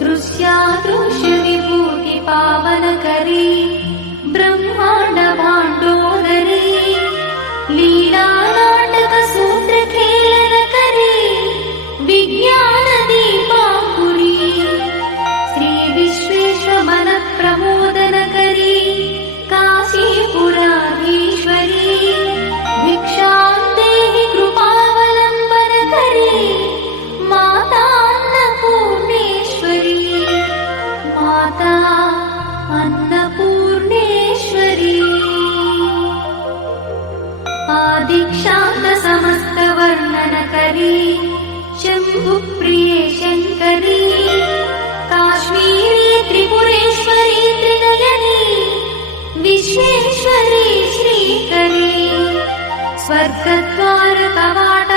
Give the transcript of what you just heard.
दृश्यादृश्य विभूति पावनकरी ब्रह्मांड भांडोदरी लीला नाटक सूत्र खेलन करी विज्ञान दीपांकुरी श्री विश्वेश्वर मन प्रमोदन करी काशीपुराधीश्वरी भिक्षां देहि कृपावलंबन करी माता अन्नपूर्णेश्वरी माता अन्नपूर्णेश्वरी आदिक्षांत समस्त वर्णन करी शंभु प्रिये शंकरी काश्मीरी त्रिपुरेश्वरी त्रिनयनी विश्वेश्वरी श्रीकरी स्वर्गद्वार कवाट